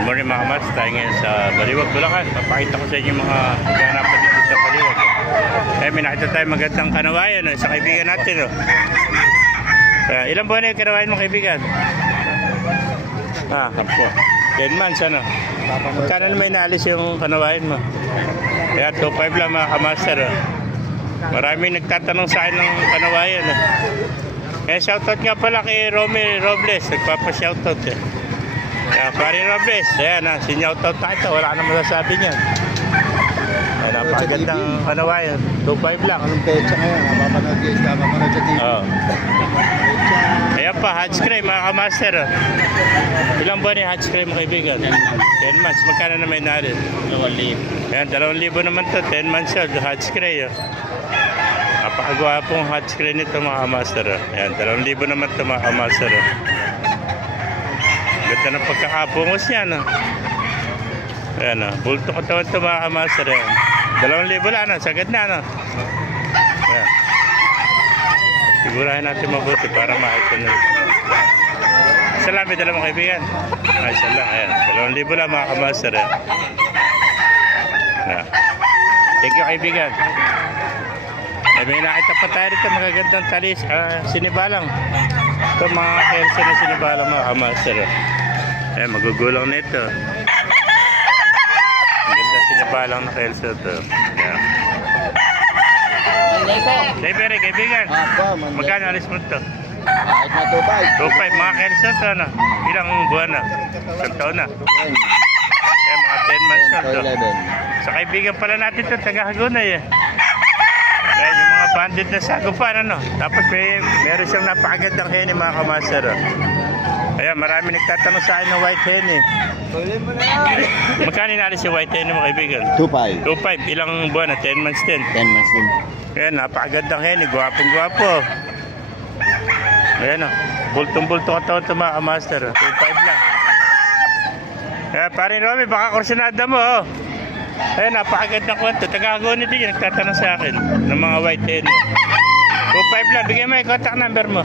Good morning mga mas, tayo ngayon sa Baliwag, Bulacan. Papakita ko sa inyo mga ganapan dito sa Baliwag. May nakita tayo magandang kanawayan sa kaibigan natin. Ilang buwan na yung kanawayan mo kaibigan? 10 months ano? Magkano na may naalis yung kanawayan mo? Kaya 2.5 lang mga kamaster. Maraming nagtatanong sa akin ng kanawayan. Kaya shoutout nga pala kay Romy Robles, nagpapa-shoutout Kaya Parin Robles, ayan sinyoutout na ito, wala ka na masasabi niyan. Napakagandang kanawayan, 2.5 lang. Anong pecha ngayon? Mapapanood sa TV. Ayan pa, hatch cray mga kamaster. Ilang buwan yung hatch cray mga kaibigan? 10 months, magkano na may narin? 2,000. Ayan, 2,000 naman to, 10 months old, hatch cray. Napakagawa pong hatch cray nito mga kamaster. Ayan, 2,000 naman to mga kamaster. Ganda ng pagkakapungos niya, no? Ayan, bulto katawan ito mga kamaster. 2,000 lang, sagad na, no? Ayan. Sigurahin natin mabuti para makita nyo. Isa lang, may dala mga kaibigan. Isa lang, ayan. 2,000 lang mga kamaster. Ayan. Thank you kaibigan. May nakita pa tayo rito magagandang talis, sinibalang. Ito mga kelso na sinibalang mga kamaster. Ayan, magugulang nito. Maganda sinibalang na kelso ito. Ayan. Libere kaibigan. Magkano alis mo ito? Kahit na 2.5. 2.5 mga kelso ito na. Ilang buwan na? Isang taon na. Ayan, mga 10 months na ito. Sa kaibigan pala natin ito, taga-Hagunay Kaya yung mga bandit na sagupan, ano? Tapos meron siyang napakagandang henny mga kamaster. Ayan, marami nagtatanong sa akin ng white henny. Magkano inalis yung white henny mga kaibigan? 2.5. 2.5, ilang buwan na? 10 months din. 10 months din. Ayan, napakagandang henny, gwapong-gwapo. Ayan bultong-bulto katawan ito mga kamaster. 2.5 lang. Kaya parin Romy, baka kursinada mo Ayan, napakagandang kwento. Taga-Hagunay din yung nagtatanong sa akin ng mga white henny. 2.5 lang. Bigyan mo yung contact number mo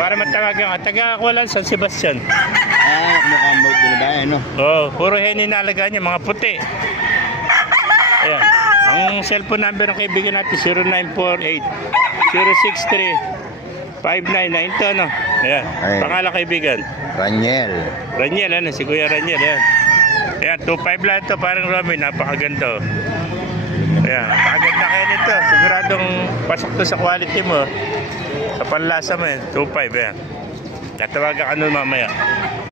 para matawagan ka. Taga-Kualan, San Sebastian. Mukhang magbilabayan, no? Puro henny na alagaan niya, mga puti. Ayan. Ang cellphone number ng kaibigan natin, 0948-063-5992, no? Ayan. Pangalan kaibigan? Raniel, si Kuya Raniel, ayan. Ayan, 2.5 lang ito, parang Romy, napakaganda. Ayan, napakaganda kayo nito. Siguradong pasok to sa quality mo. Sa panlasa mo 2.5, ayan. Tatawagan ka nun mamaya.